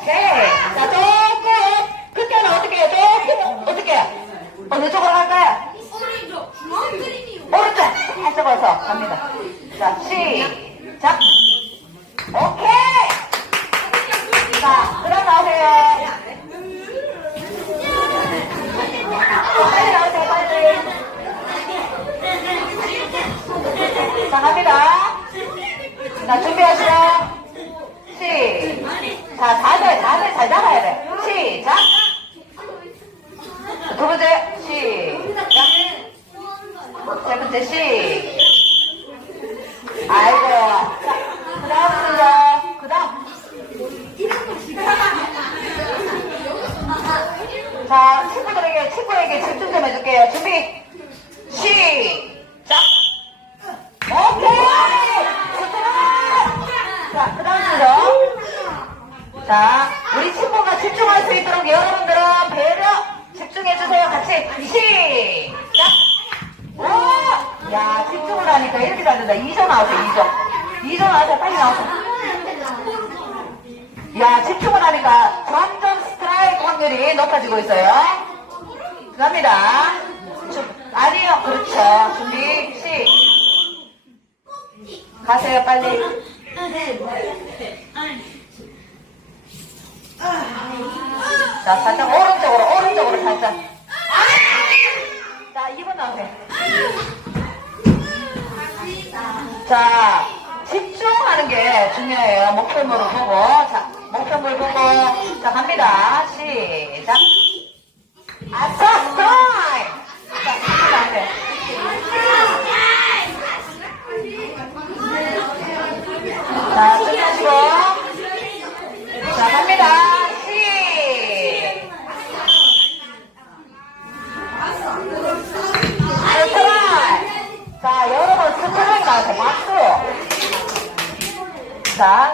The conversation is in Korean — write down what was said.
오케이. 자, 조금. 그때는 어떻게 해요? 조금. 어떻게 해요? 어느 쪽으로 갈까요? 오른쪽 오른쪽. 살짝 와서 갑니다. 자, 시작. 오케이. 자, 들어 나오세요. 자, 갑니다. 자, 준비하시오. 시. 자, 자세, 자세 잘 잡아야 돼. 시작. 두 번째, 시작. 세 번째, 시. 아이고. 자, 그 다음 그 다음. 자, 친구들에게, 친구에게 집중 좀 해줄게요. 준비. 시작. 오케이! 스트라이크! 자, 그 다음 순서. 자, 우리 친구가 집중할 수 있도록 여러분들은 배려 집중해주세요. 같이. 시작! 오! 야, 집중을 하니까 이렇게 잘 된다. 2점 나오세요, 2점. 2점 나오세요. 빨리 나오세요. 야, 집중을 하니까 점점 스트라이크 확률이 높아지고 있어요. 갑니다. 주- 아니요, 그렇죠. 준비, 시. 가세요, 빨리. 자, 살짝 오른쪽으로, 오른쪽으로 살짝. 자, 2번 나오세요. 자, 집중하는 게 중요해요. 목표물을 보고. 자, 목표물 보고. 자, 갑니다. 시작. 아싸, 스트라이크! 자. 자, 준비하시고. 자, 스트라이크! 자, 여러분 스트라이크 나와서 박수! 자,